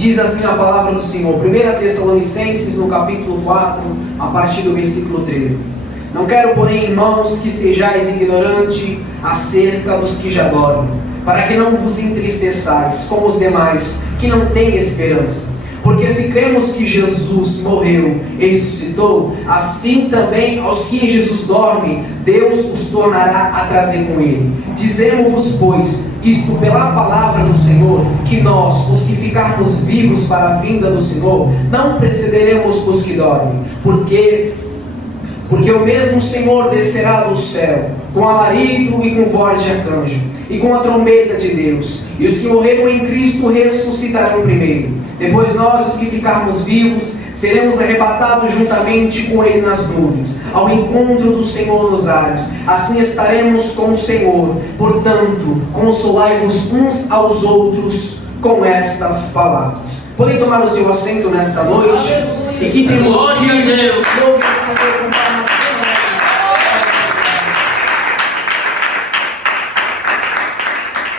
diz assim a palavra do Senhor, 1 Tessalonicenses, no capítulo 4, a partir do versículo 13. Não quero, porém, irmãos, que sejais ignorantes acerca dos que já dormem, para que não vos entristeçais como os demais, que não têm esperança. Porque se cremos que Jesus morreu e ressuscitou, assim também aos que em Jesus dormem, Deus os tornará a trazer com Ele. Dizemos-vos, pois, isto pela palavra do Senhor, que nós, os que ficarmos vivos para a vinda do Senhor, não precederemos os que dormem. Porque o mesmo Senhor descerá do céu, com alarido e com voz de arcanjo, e com a trombeta de Deus, e os que morreram em Cristo ressuscitarão primeiro. Depois nós, os que ficarmos vivos, seremos arrebatados juntamente com Ele nas nuvens, ao encontro do Senhor nos ares. Assim estaremos com o Senhor. Portanto, consolai-vos uns aos outros com estas palavras. Podem tomar o seu assento nesta noite? E que tem motivo, louve o Senhor com palmas.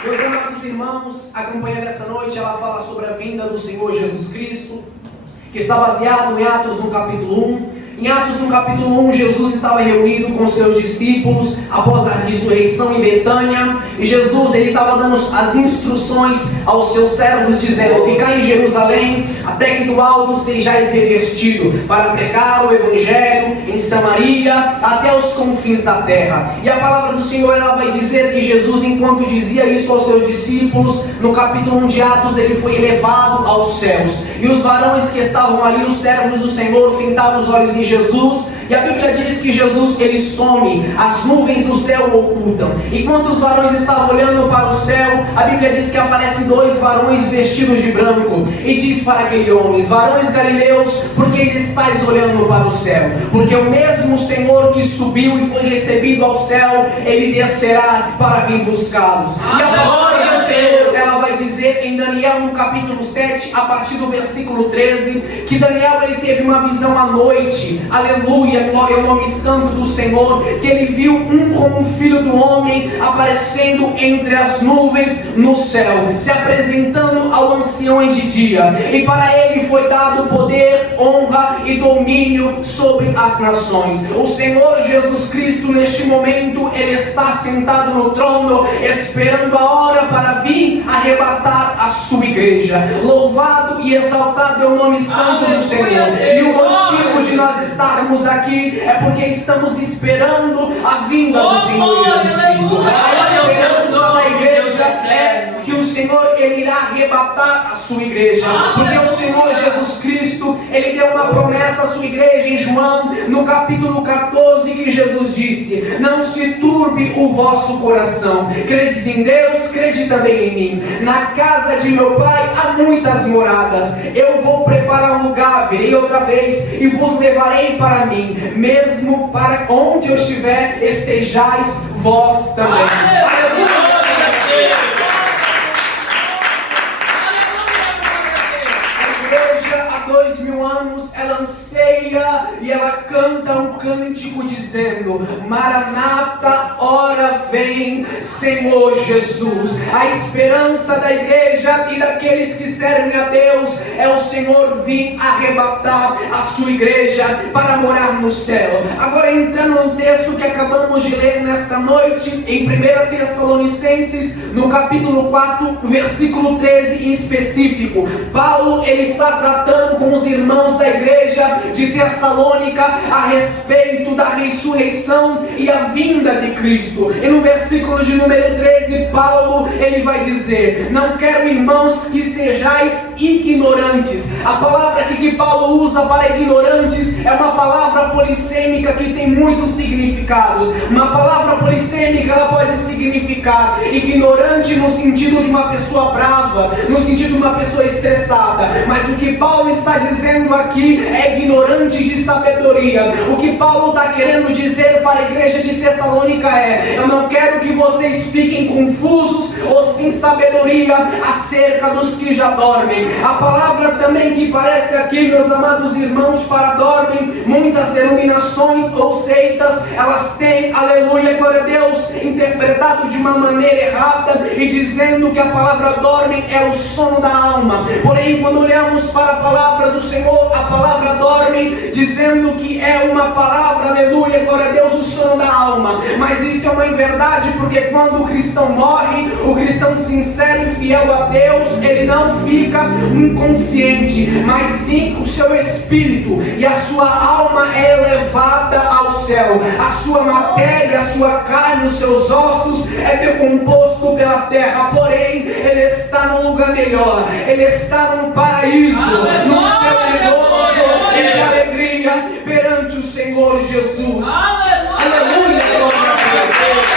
Meus amados irmãos, a campanha dessa noite ela fala sobre a vinda do Senhor Jesus Cristo, que está baseado em Atos no capítulo 1. Em Atos no capítulo 1, Jesus estava reunido com seus discípulos após a ressurreição em Betânia, e Jesus ele estava dando as instruções aos seus servos, dizendo: ficai em Jerusalém, até que do alto sejais revestido, para pregar o Evangelho em Samaria, até os confins da terra. E a palavra do Senhor ela vai dizer que Jesus, enquanto dizia isso aos seus discípulos, no capítulo 1 de Atos, ele foi elevado aos céus, e os varões que estavam ali, os servos do Senhor, fintaram os olhos em Jesus, e a Bíblia diz que Jesus ele some, as nuvens do céu o ocultam. Enquanto os varões estavam olhando para o céu, a Bíblia diz que aparecem dois varões vestidos de branco, e diz para aquele homem: varões galileus, por que estáis olhando para o céu? Porque o mesmo Senhor que subiu e foi recebido ao céu, ele descerá para vir buscá-los. E a palavra do Senhor ela vai dizer em Daniel no capítulo 7, a partir do versículo 13, que Daniel ele teve uma visão à noite, aleluia, glória ao nome santo do Senhor, que ele viu como um filho do homem aparecendo entre as nuvens no céu, se apresentando ao ancião de dia, e para ele foi dado poder, honra e domínio sobre as nações. O Senhor Jesus Cristo neste momento ele está sentado no trono, esperando a hora para vir arrebatar a sua igreja. Louvado e exaltado é o nome santo do Senhor. E o motivo de nós estarmos aqui é porque estamos esperando a vinda do Senhor Jesus Cristo. A esperança da igreja é que o Senhor ele irá arrebatar a sua igreja, porque o Senhor Jesus Cristo ele deu uma promessa à sua igreja em João no capítulo 14, que Jesus disse: não se turbe o vosso coração, credes em Deus, crede também em mim. Na casa de meu Pai há muitas moradas, eu vou preparar um lugar, virei outra vez e vos levarei para mim, mesmo para onde eu estiver estejais vós também. Aleluia! Há 2000 anos ela anseia e ela canta um cântico dizendo: Maranata, ora vem Senhor Jesus. A esperança da igreja e daqueles que servem a Deus é o Senhor vir arrebatar a sua igreja para morar no céu. Agora entrando no texto que acabamos de ler nesta noite, em 1 Tessalonicenses, no capítulo 4, versículo 13 em específico, Paulo ele está tratando com os irmãos da igreja de Tessalônica a respeito da ressurreição e a vinda de Cristo. E no versículo de número 13, Paulo ele vai dizer: não quero, irmãos, que sejais ignorantes. A palavra que Paulo usa para ignorantes é uma palavra polissêmica que tem muitos significados. Uma palavra polissêmica ela pode significar ignorante no sentido de uma pessoa brava, no sentido de uma pessoa estressada, mas o que Paulo está dizendo aqui é ignorante de sabedoria. O que Paulo está querendo dizer para a igreja de Tessalônica é: eu não quero que vocês homens fiquem confusos ou sem sabedoria acerca dos que já dormem. A palavra também que parece aqui, meus amados irmãos, para dormem, muitas denominações ou seitas, elas têm, aleluia, glória a Deus, interpretado de uma maneira errada e dizendo que a palavra dormem é o sono da alma. Porém, quando olhamos para a palavra do Senhor, a palavra dormem, dizendo que é uma palavra, aleluia, glória a Deus, o sono da alma. Mas isso é uma inverdade, porque quando o cristão morre, o cristão sincero e fiel a Deus, ele não fica inconsciente, mas sim o seu espírito e a sua alma é elevada ao céu. A sua matéria, a sua carne, os seus ossos é decomposto pela terra, porém ele está num lugar melhor, ele está num paraíso, no seu de gozo e de alegria perante o Senhor Jesus. Aleluia, glória a Deus.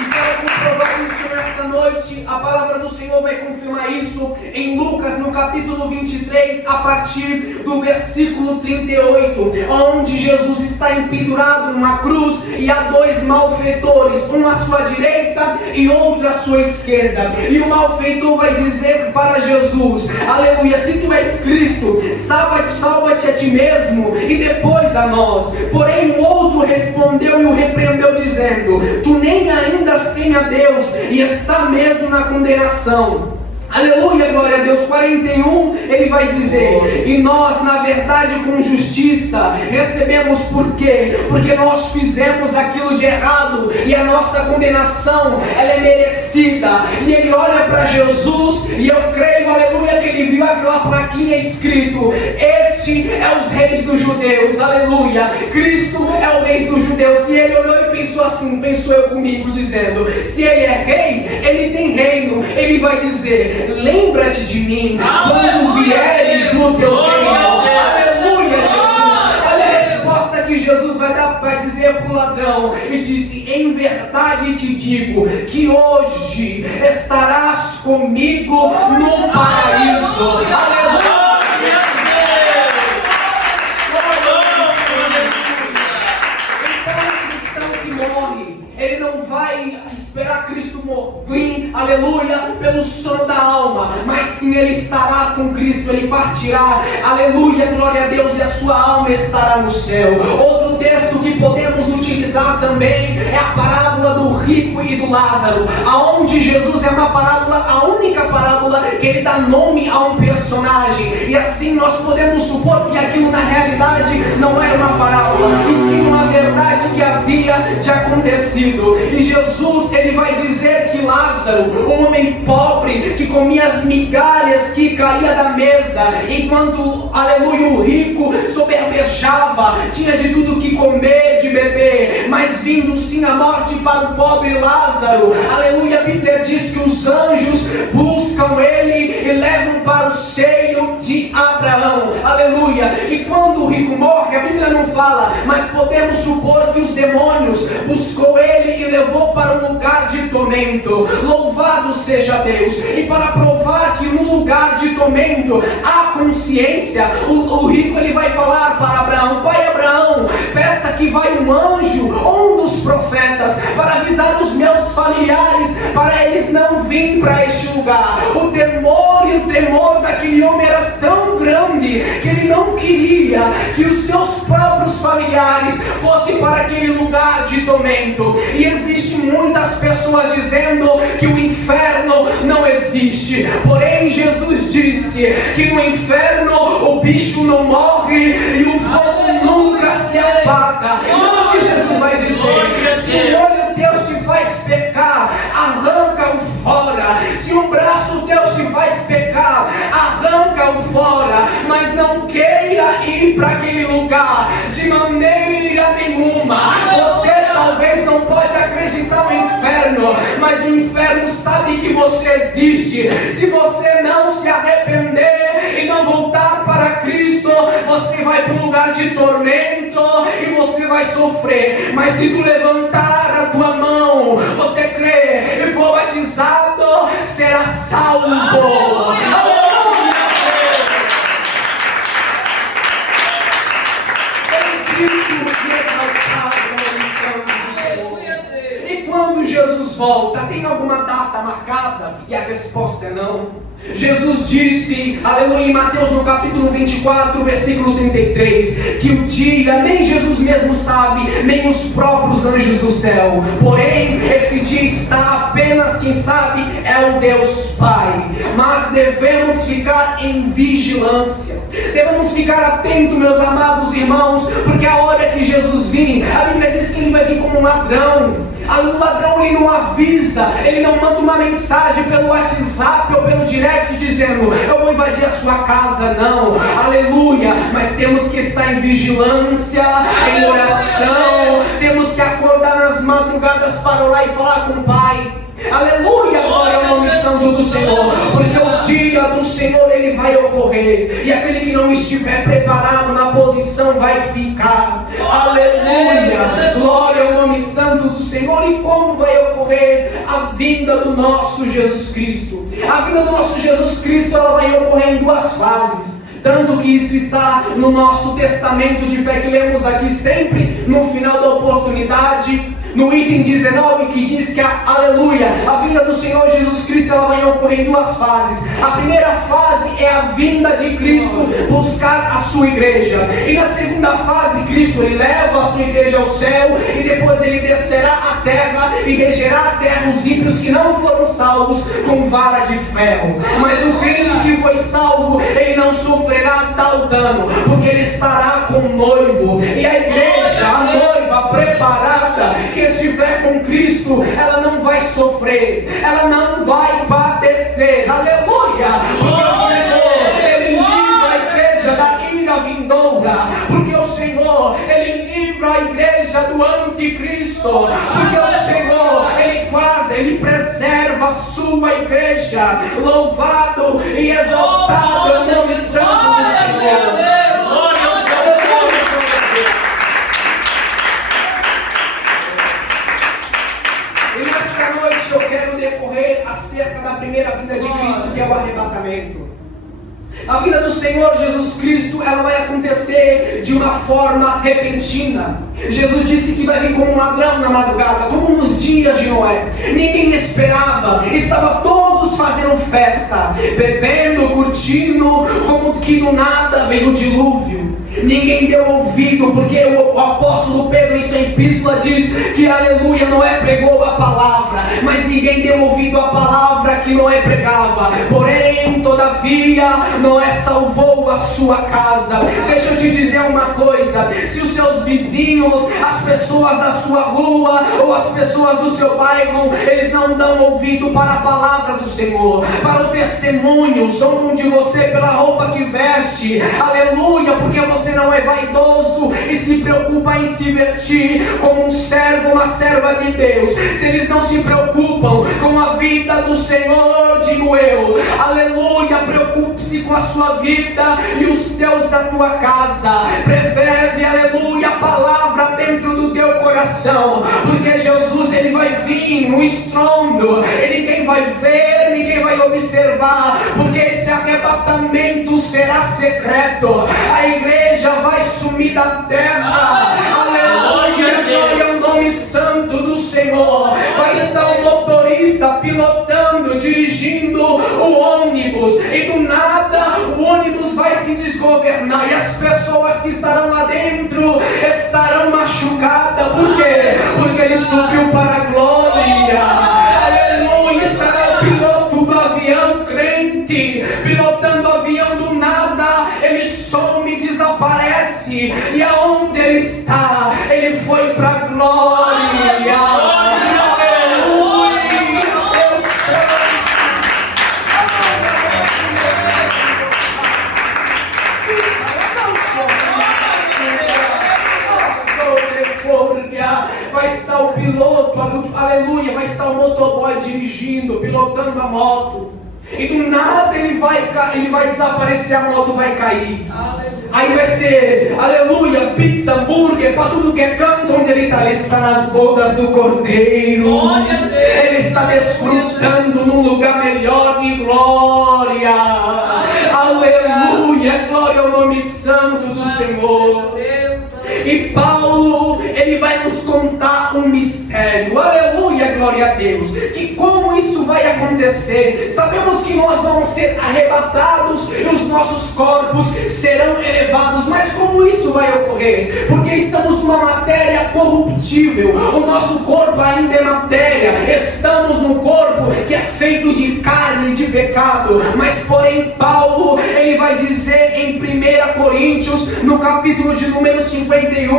E para comprovar isso nesta noite, a palavra do Senhor vai confirmar isso em Lucas, no capítulo 23, a partir do versículo 38, onde Jesus está empendurado numa cruz e há dois malfeitores, um à sua direita e outro à sua esquerda. E o malfeitor vai dizer para Jesus, aleluia, se tu és Cristo, salva-te a ti mesmo e depois a nós. Porém o outro respondeu e o repreendeu dizendo, tu nem ainda teme a Deus e está mesmo na condenação. Aleluia, glória a Deus. 41, ele vai dizer, e nós na verdade com justiça recebemos por quê? Porque nós fizemos aquilo de errado e a nossa condenação, ela é merecida. E ele olha para Jesus e eu creio, aleluia, que ele viu aquela plaquinha escrito, este é os reis dos judeus, aleluia, Cristo é o rei dos judeus. E ele olhou e pensou assim, pensou eu comigo, dizendo, se ele é rei, ele tem reino. Ele vai dizer, lembra-te de mim quando vieres no teu reino. Aleluia, Jesus. Olha a resposta que Jesus vai dar, vai dizer para o ladrão. E disse, em verdade te digo, que hoje estarás comigo no paraíso. Aleluia. Ele não vai esperar Cristo vir, aleluia, pelo sono da alma, mas sim ele estará com Cristo, ele partirá, aleluia, glória a Deus, e a sua alma estará no céu. Outro texto que podemos utilizar também é a parábola do rico e do Lázaro, aonde Jesus é uma parábola, a única parábola que ele dá nome a um personagem, e assim nós podemos supor que aquilo na realidade não era uma parábola, e sim uma verdade que havia de acontecido. E Jesus, ele vai dizer que Lázaro, um homem pobre, que comia as migalhas que caía da mesa, enquanto, aleluia, o rico soberbejava, tinha de tudo que comer, de beber, mas vindo sim a morte para o pobre Lázaro, aleluia, a Bíblia diz que os anjos buscam ele e levam para o seio de Abraão, aleluia. E quando o rico morre, a Bíblia não fala, mas podemos supor que os demônios buscou ele e levou para um lugar de tormento. Louvado seja Deus. E para provar que no lugar de tormento há consciência, o rico ele vai falar para Abraão, pai Abraão, peça que vai um anjo ou um dos profetas para avisar os meus familiares, para eles não virem para este lugar. O temor e o tremor daquele homem era tão grande que ele não queria que os seus próprios familiares fossem para aquele lugar de tormento. E existem muitas pessoas dizendo que o inferno não existe, porém Jesus disse que no inferno o bicho não morre e o fogo nunca se apaga. Então o que Jesus vai dizer? Se o olho teu te faz pecar, arranca-o fora. Se um braço teu te faz pecar, arranca-o fora. Mas não queira ir para aquele lugar de maneira nenhuma. Você talvez não pode acreditar no inferno, mas o inferno sabe que você existe. Se você não se arrepender e não voltar para Cristo, você vai para um lugar de tormento e você vai sofrer. Mas se tu levantar a tua mão, você crê e for batizado, será salvo. Bendito e exaltado é o Santo dos Jesus volta? Tem alguma data marcada? E a resposta é não. Jesus disse, aleluia, em Mateus no capítulo 24, versículo 33, que o dia nem Jesus mesmo sabe, nem os próprios anjos do céu. Porém, esse dia está apenas, quem sabe, é o Deus Pai. Mas devemos ficar em vigilância. Devemos ficar atentos, meus amados irmãos, porque a hora que Jesus vir, a Bíblia diz que ele vai vir como um ladrão. O ladrão, ele não avisa, ele não manda uma mensagem pelo WhatsApp ou pelo direct dizendo, eu vou invadir a sua casa, não, aleluia. Mas temos que estar em vigilância, em oração, temos que acordar nas madrugadas para orar e falar com o Pai. Aleluia, glória ao nome santo do Senhor, porque o dia do Senhor ele vai ocorrer, e aquele que não estiver preparado na posição vai ficar. Aleluia, glória ao nome santo do Senhor. E como vai ocorrer a vinda do nosso Jesus Cristo? A vinda do nosso Jesus Cristo, ela vai ocorrer em duas fases. Tanto que isso está no nosso testamento de fé que lemos aqui sempre no final da oportunidade, no item 19, que diz que aleluia, a vinda do Senhor Jesus Cristo ela vai ocorrer em duas fases. A primeira fase é a vinda de Cristo buscar a sua igreja, e na segunda fase Cristo ele leva a sua igreja ao céu, e depois ele descerá à terra e regerá a terra os ímpios que não foram salvos com vara de ferro. Mas o crente que foi salvo, ele não sofrerá tal dano, porque ele estará com o noivo, e a igreja, a noiva preparada que estiver com Cristo, ela não vai sofrer, ela não vai padecer. Aleluia, porque o Senhor ele livra a igreja da ira vindoura, porque o Senhor ele livra a igreja do anticristo, porque o Senhor ele guarda, ele preserva a sua igreja. Louvado e exaltado é o nome santo do Senhor. Eu quero decorrer acerca da primeira vinda de Cristo, que é o arrebatamento. A vinda do Senhor Jesus Cristo, ela vai acontecer de uma forma repentina. Jesus disse que vai vir como um ladrão na madrugada, como nos dias de Noé. Ninguém esperava, estava todos fazendo festa, bebendo, curtindo, como que do nada veio o dilúvio. Ninguém deu ouvido, porque o apóstolo Pedro em sua epístola diz que aleluia, Noé pregou a palavra, mas ninguém deu ouvido à palavra que Noé pregava. Porém, todavia, Noé salvou a sua casa. Deixa eu te dizer uma coisa: se os seus vizinhos, as pessoas da sua rua ou as pessoas do seu bairro, eles não dão ouvido para a palavra do Senhor, para o testemunho, zombam de você pela roupa que veste, aleluia, porque você não é vaidoso e se preocupa em se vestir como um servo, uma serva de Deus. Se eles não se preocupam com a vida do Senhor, digo eu, aleluia, preocupe-se com a sua vida e os teus da tua casa. Preserve, aleluia, a palavra dentro do teu coração, porque Jesus ele vai vir no estrondo, e ninguém vai ver, ninguém vai observar, porque esse arrebatamento será secreto. A igreja vai sumir da terra. Aleluia, glória ao nome santo do Senhor. Vai estar o motorista pilotando, dirigindo o ônibus, e do nada o ônibus vai se desgovernar, e as pessoas que estarão lá dentro estarão machucadas. Por quê? Porque ele subiu para a glória. Aleluia, estará o piloto do avião crente, pilotando o avião, do nada ele some, desaparece, e aonde ele está? Ele foi para a glória. Aleluia, Deus santo. Vai estar o piloto, aleluia, vai estar o motoboy dirigindo, pilotando a moto, e do nada ele vai desaparecer, a moto vai cair. Aí vai ser, aleluia, pizza, hambúrguer, para tudo que é canto. Onde ele está nas bodas do Cordeiro. Ele está desfrutando num lugar melhor de glória. Aleluia, glória ao nome santo do Senhor. E Paulo, ele vai nos contar um mistério. Aleluia, glória a a Deus, que como isso vai acontecer? Sabemos que nós vamos ser arrebatados e os nossos corpos serão elevados, mas como isso vai ocorrer? Porque estamos numa matéria corruptível, o nosso corpo ainda é matéria, estamos num corpo que é feito de carne, de pecado, mas porém Paulo, ele vai dizer em 1 Coríntios, no capítulo de número 51,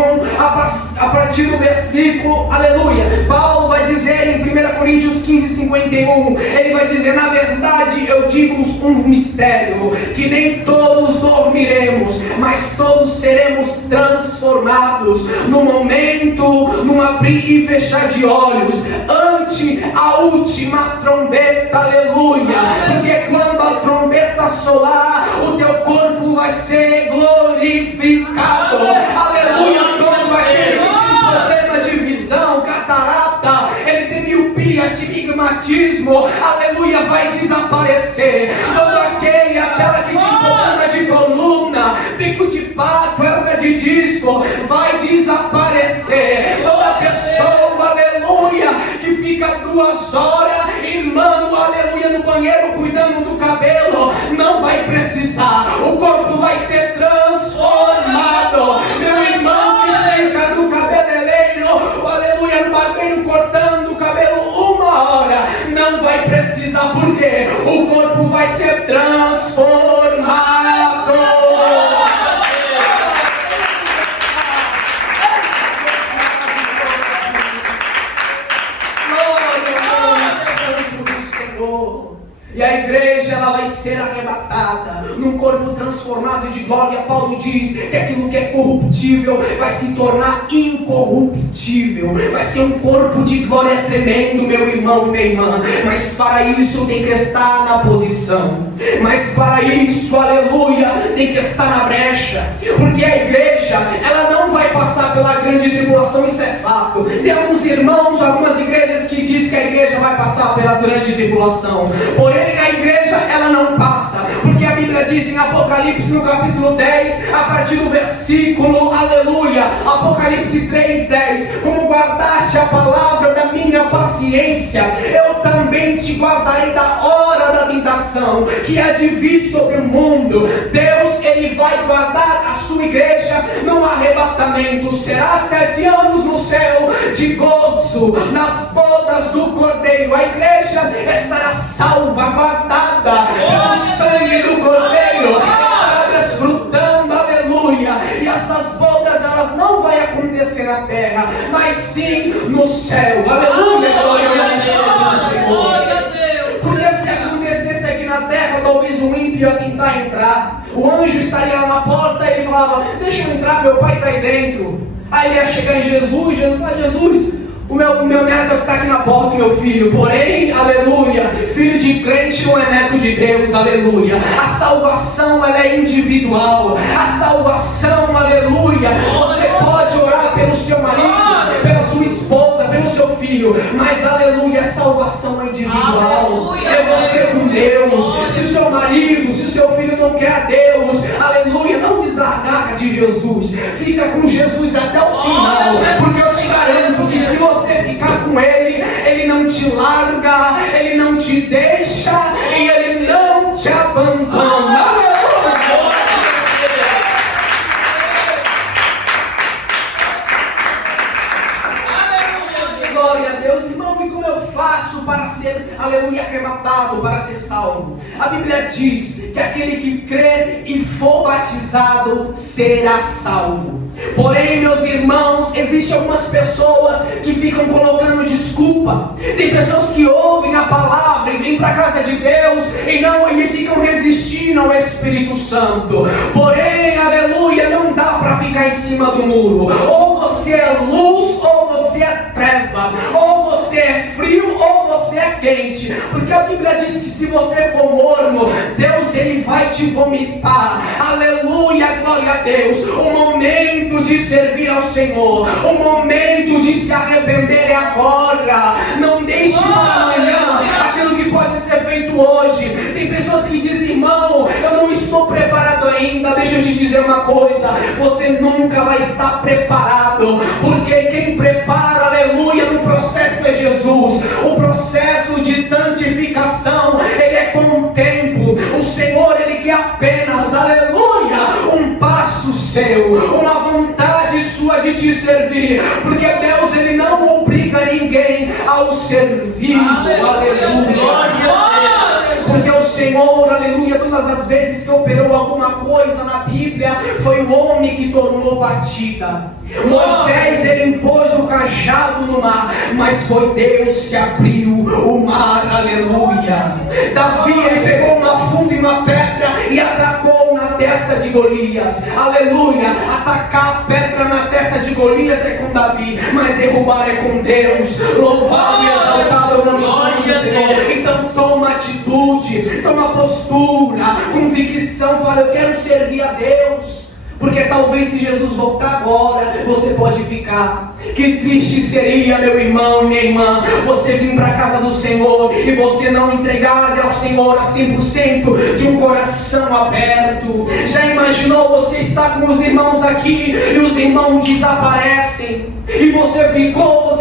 a partir do versículo, aleluia, Paulo vai dizer em 1 Coríntios 15:51, ele vai dizer: na verdade eu digo um mistério, que nem todos dormiremos, mas todos seremos transformados, no momento, num abrir e fechar de olhos, ante a última trombeta, aleluia, porque quando a trombeta soar, o teu corpo vai ser glorificado, aleluia. Todo aquele que tem problema de visão, catarata, ele tem miopia, astigmatismo, aleluia, vai desaparecer. Todo aquela que tem problema de coluna, bico de pato, hernia de disco, vai desaparecer. Toda pessoa, aleluia, que fica 2 horas, irmão, aleluia, no banheiro cuidando do cabelo, não vai precisar, o corpo vai ser transformado. Meu irmão que fica no cabeleireiro, aleluia, no barbeiro cortando o cabelo 1 hora, não vai precisar, porque o corpo vai ser transformado. E a igreja, ela vai ser arrebatada num corpo transformado de glória. Paulo diz que aquilo que é corruptível vai se tornar incorruptível, vai ser um corpo de glória tremendo, meu irmão e minha irmã. Mas para isso tem que estar na posição, mas para isso, aleluia, tem que estar na brecha, porque a igreja, ela não vai passar pela grande tribulação, isso é fato. Tem alguns irmãos, algumas igrejas que dizem que a igreja vai passar pela grande tribulação, porém a igreja, ela não passa, porque a Bíblia diz em Apocalipse no capítulo 10, a partir do versículo, aleluia, Apocalipse 3:10, como guardaste a palavra da minha paciência, eu também te guardarei da hora da tentação que há de vir sobre o mundo. Deus, ele vai guardar a sua igreja no arrebatamento. Será 7 anos no céu de gozo, nas bodas do Cordeiro. A igreja estará salva, guardada pelo sangue do Cordeiro, estará desfrutando, aleluia. E essas bodas, elas não vão acontecer na terra, mas sim no céu, aleluia, glória ao nome do Senhor. Porque se acontecesse aqui na terra, talvez o ímpio ia tentar entrar, o anjo estaria lá na porta e ele falava: deixa eu entrar, meu pai está aí dentro. Aí ele ia chegar em Jesus, Jesus, o meu neto está aqui na porta, meu filho. Porém, aleluia, filho de crente não é neto de Deus, aleluia. A salvação, ela é individual. A salvação, aleluia, você pode orar pelo seu marido, pela sua esposa, pelo seu filho, mas aleluia, a salvação é individual. É você com Deus. Se o seu marido, se o seu filho não quer a Deus, aleluia, não desagarra de Jesus, fica com Jesus até o final, porque eu te garanto que se você ficar com Ele, Ele não te larga, Ele não te deixa e Ele não te abandona. Aleluia! Glória a Deus, irmão. E como eu faço para ser, aleluia, arrebatado, para ser salvo? A Bíblia diz que aquele que crer e for batizado será salvo. Porém, meus irmãos, existem algumas pessoas que ficam colocando desculpa. Tem pessoas que ouvem a palavra e vêm para a casa de Deus e ficam resistindo ao Espírito Santo. Porém, aleluia, não dá para ficar em cima do muro. Ou você é luz ou você é treva, ou você é frio ou você é quente, porque a Bíblia diz que se você for morno, Deus, ele vai te vomitar. Aleluia, glória a Deus. O momento de servir ao Senhor, o momento de se arrepender é agora. Não deixe para amanhã aquilo que pode ser feito hoje. Tem pessoas que dizem: irmão, eu não estou preparado ainda. Deixa eu te dizer uma coisa: você nunca vai estar preparado, porque quem prepara, aleluia, no processo é Jesus. O servir, porque Deus, Ele não obriga ninguém ao servir. Aleluia. Porque o Senhor, aleluia, todas as vezes que operou alguma coisa na Bíblia, foi o homem que tornou batida. Moisés, ele impôs o cajado no mar, mas foi Deus que abriu o mar, aleluia. Davi, ele pegou uma funda e uma pedra e atacou na testa de Golias, aleluia. Atacar a pedra na testa de Golias é com Davi, mas derrubar é com Deus. Louvado e exaltado é o nome do Senhor. Então toma atitude, toma postura, convicção, fala: eu quero servir a Deus. Porque talvez se Jesus voltar agora, você pode ficar. Que triste seria, meu irmão e minha irmã, você vir para a casa do Senhor e você não entregar ao Senhor a 100% de um coração aberto. Já imaginou você estar com os irmãos aqui e os irmãos desaparecem? E você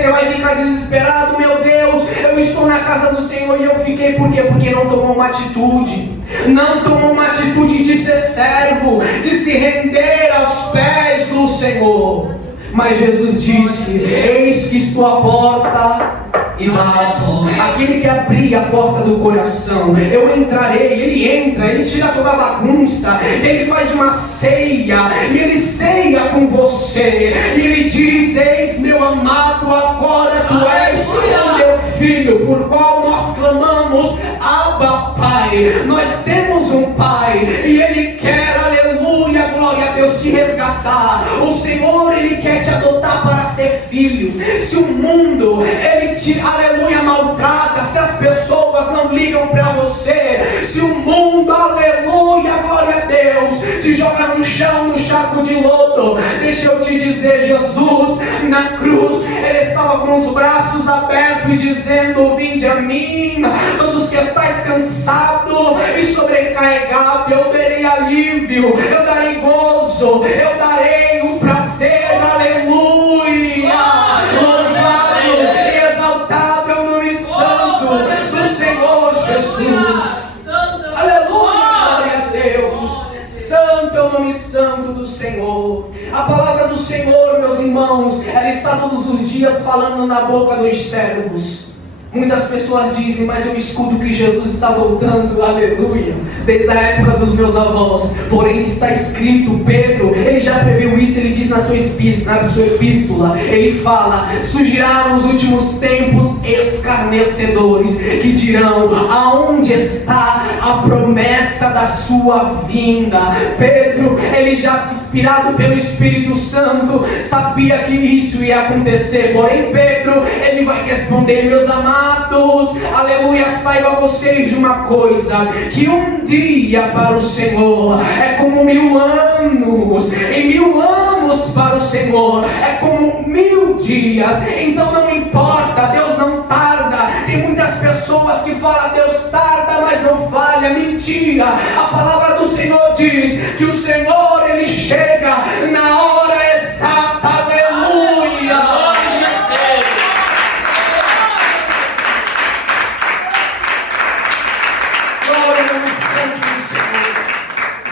vai ficar desesperado. Meu Deus, eu estou na casa do Senhor e eu fiquei, por quê? Porque não tomou uma atitude. Não tomou uma atitude de ser servo, de se render aos pés do Senhor. Mas Jesus disse: eis que estou à porta e bato. Aquele que abrir a porta do coração, eu entrarei. Ele entra, ele tira toda a bagunça, ele faz uma ceia, e ele ceia com você, e ele diz: eis meu amado, agora tu és o meu filho, por qual nós clamamos, Abba Pai. Nós temos um Pai, e ele quer, aleluia, glória a Deus, te resgatar. O Senhor, ele quer te adotar para ser filho. Se o mundo, ele te, aleluia, maltrata, se as pessoas não ligam para você, se o mundo, aleluia, glória a Deus, te joga no chão, no charco de lodo, deixa eu te dizer, Jesus na cruz, ele estava com os braços abertos e dizendo: vinde a mim, todos que estáis cansados e sobrecarregados, eu darei alívio, eu darei gozo, eu darei o prazer, aleluia. Louvado e exaltado é o nome santo do Senhor Jesus. Aleluia, glória a Deus. Santo é o nome santo do Senhor. A palavra do Senhor, meus irmãos, ela está todos os dias falando na boca dos servos. Muitas pessoas dizem: mas eu escuto que Jesus está voltando, aleluia, desde a época dos meus avós. Porém está escrito, Pedro, ele já previu isso, ele diz na sua epístola, ele fala: surgirão nos últimos tempos escarnecedores, que dirão: aonde está a promessa da sua vinda? Pedro, ele já inspirado pelo Espírito Santo, sabia que isso ia acontecer. Porém Pedro, ele vai responder: meus amados, aleluia, saiba vocês de uma coisa, que um dia para o Senhor é como 1000 anos, e 1000 anos para o Senhor é como 1000 dias. Então não importa, Deus não tarda. Tem muitas pessoas que falam: Deus tarda, mas não falha. Mentira. A palavra do Senhor diz que o Senhor, ele chega na hora exata, aleluia.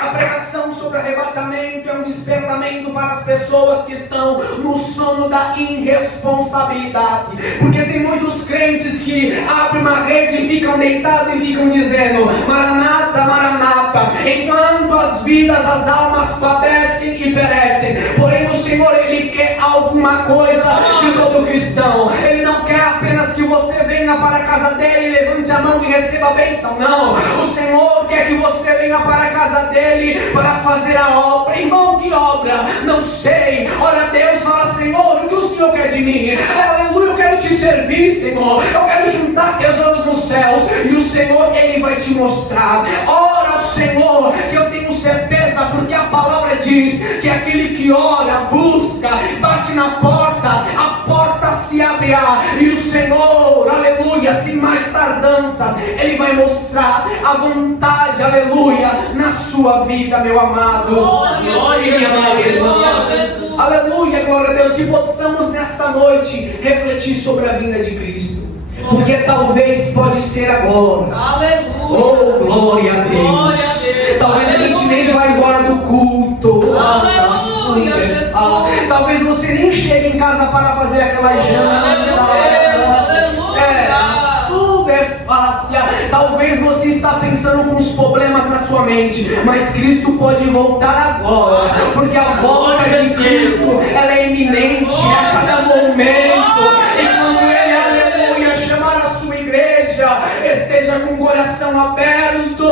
A pregação sobre arrebatamento é um despertamento para as pessoas que estão no sono da irresponsabilidade. Porque tem muitos crentes que abrem uma rede e ficam deitados e ficam dizendo: Maranata, Maranata, enquanto as vidas, as almas padecem e perecem. Porém o Senhor, ele quer alguma coisa de todo cristão. Ele não quer apenas que você venha para a casa dele e levante a mão e receba a bênção. Não, o Senhor quer que você venha para a casa dele para fazer a obra. Irmão, que obra? Não sei. Ora a Deus, fala: Senhor, o que o Senhor quer de mim? Aleluia, eu quero te servir, Senhor. Eu quero juntar tesouros nos céus. E o Senhor, ele vai te mostrar. Ora ao Senhor, que eu tenho certeza, porque a palavra diz que aquele que ora, busca, bate na porta, a porta se abrirá. E o Senhor, aleluia, sem mais tardança, ele vai mostrar a vontade, aleluia, na sua vida, meu amado. Glória, minha amada irmã. Aleluia, glória a Deus. Que possamos nessa noite refletir sobre a vinda de Cristo. porque talvez pode ser agora. Aleluia. Oh, glória a Deus. Glória a Deus. Talvez a gente nem vá embora do culto. Aleluia, Jesus. Talvez você nem chegue em casa para fazer aquela janta. Talvez você está pensando com os problemas na sua mente, mas Cristo pode voltar agora, porque a volta de Cristo ela é iminente a cada momento. E quando Ele, aleluia, chamar a sua igreja, esteja com o coração aberto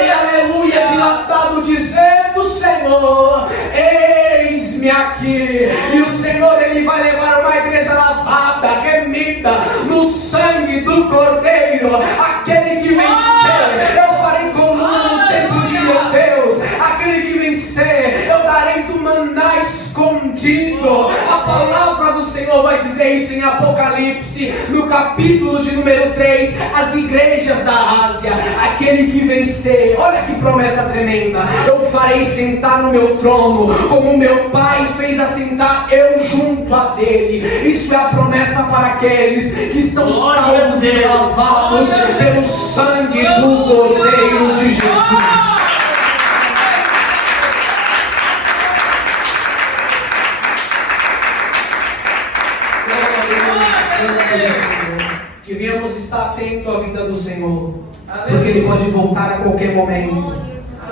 e aleluia, dilatado, dizendo: Senhor, eis-me aqui. E o Senhor, Ele vai levar uma igreja lavada, remida no sangue do Cordeiro, aquele que vencer, eu farei coluna no templo de meu Deus, aquele que vencer, eu darei do maná escondido. A palavra do Senhor vai dizer isso em Apocalipse, no capítulo de número 3, as igrejas da Ásia: aquele que vencer, olha que promessa tremenda, eu farei sentar no meu trono, como meu Pai fez assentar eu junto a dele. Isso é a promessa para aqueles que estão salvos e lavados pelo sangue do Cordeiro de Jesus. Que venhamos estar atentos à vinda do Senhor, porque Ele pode voltar a qualquer momento.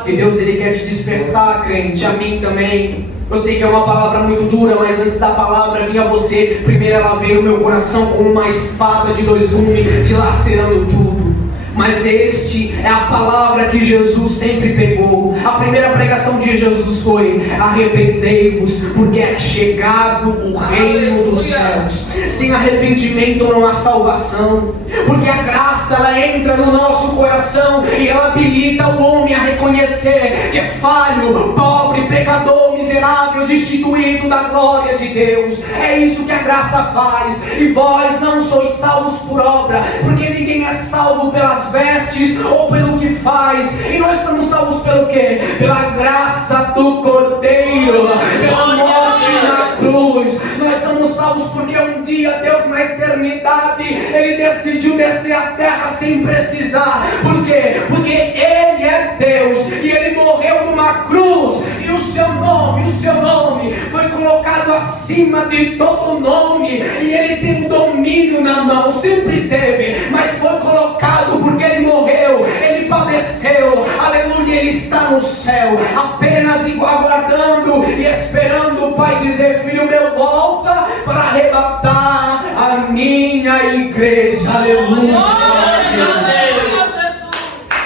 E Deus, Ele quer te despertar, crente, a mim também. Eu sei que é uma palavra muito dura, mas antes da palavra vir a você, primeiro ela veio no meu coração como uma espada de dois gumes, dilacerando tudo. Mas este é a palavra que Jesus sempre pegou. A primeira pregação de Jesus foi: arrependei-vos, porque é chegado o reino dos céus. Sem arrependimento não há salvação, porque a graça ela entra no nosso coração e ela habilita o homem a reconhecer que é falho, pobre, pecador, miserável, destituído da glória de Deus. É isso que a graça faz. E vós não sois salvos por obra, porque ninguém é salvo pelas vestes ou pelo que faz. E nós somos salvos pelo quê? Pela graça do Cordeiro, pela morte na cruz. Nós somos salvos porque um dia Deus, na eternidade, Ele decidiu descer à terra sem precisar. Por quê? Porque Ele é Deus e Ele morreu numa cruz, e o seu nome foi colocado acima de todo nome, e Ele tem um domínio na mão, sempre teve, mas foi colocado porque Ele morreu, Ele padeceu, aleluia, Ele está no céu, apenas aguardando e esperando o Pai dizer: filho meu, volta para arrebatar a minha igreja. Aleluia, glória a Deus.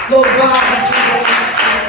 Louvado seja o Senhor.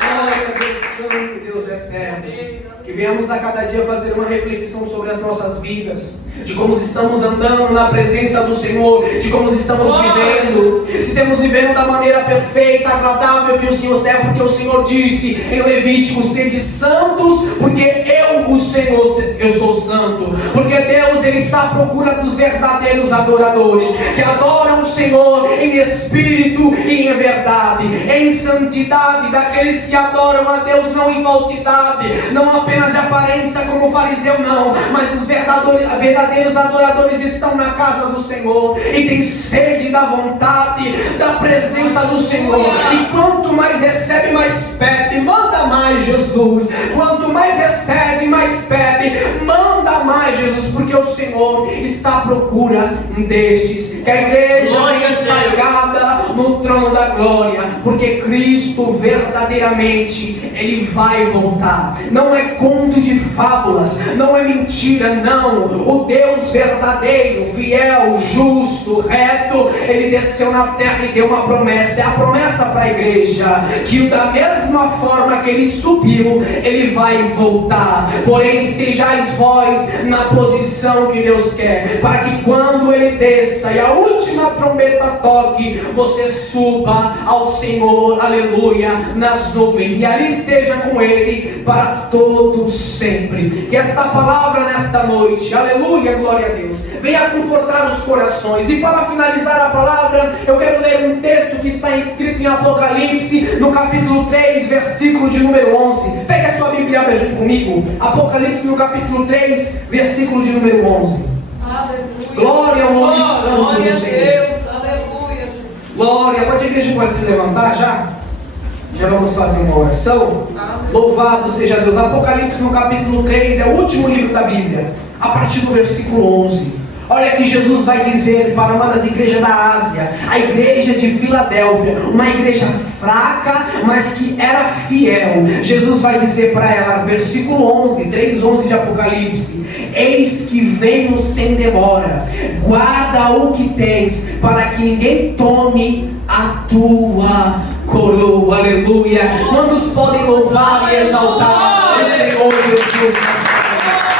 Glória a Deus Santo, Deus eterno. Que venhamos a cada dia fazer uma reflexão sobre as nossas vidas, de como estamos andando na presença do Senhor, de como estamos vivendo, se estamos vivendo da maneira perfeita, agradável que o Senhor quer, porque o Senhor disse em Levítico: sede santos, porque eu, o Senhor, eu sou santo. Porque Deus, Ele está à procura dos verdadeiros adoradores, que adoram o Senhor em espírito e em verdade, em santidade, daqueles que adoram a Deus não em falsidade, não apenas de aparência como o fariseu, não, mas os verdadeiros adoradores estão na casa do Senhor e têm sede da vontade, da presença do Senhor. E quanto mais recebe, mais pede. Manda mais, Jesus. Quanto mais recebe, mais pede. Manda mais, Jesus, porque o Senhor está à procura destes. Que a igreja venha estar ligada no trono da glória, porque Cristo verdadeiramente Ele vai voltar. Não é conto de fábulas, não é mentira, não. O Deus verdadeiro, fiel, justo, reto, Ele desceu na terra e deu uma promessa. É a promessa para a igreja, que da mesma forma que Ele subiu, Ele vai voltar. Porém, estejais vós na posição que Deus quer, para que quando Ele desça e a última trombeta toque, você suba ao Senhor, aleluia, nas nuvens, e ali esteja com Ele para todos sempre. Que esta palavra nesta nesta noite. Aleluia, glória a Deus. Venha confortar os corações. E para finalizar a palavra, eu quero ler um texto que está escrito em Apocalipse, no capítulo 3, versículo de número 11. Pega a sua Bíblia e junto comigo. Apocalipse no capítulo 3, versículo de número 11. Aleluia. Glória ao nome santo Glória do a Senhor. Deus. Aleluia, Jesus. Glória. Pode a igreja pode se levantar já? Já vamos fazer uma oração. Amém. Louvado seja Deus. Apocalipse no capítulo 3 é o último livro da Bíblia, a partir do versículo 11. Olha que Jesus vai dizer para uma das igrejas da Ásia, a igreja de Filadélfia, uma igreja fraca, mas que era fiel. Jesus vai dizer para ela, versículo 11, 3:11 de Apocalipse: eis que venho sem demora, guarda o que tens, para que ninguém tome a tua coroa. Aleluia. Quantos podem louvar e exaltar o Senhor Jesus nessa noite?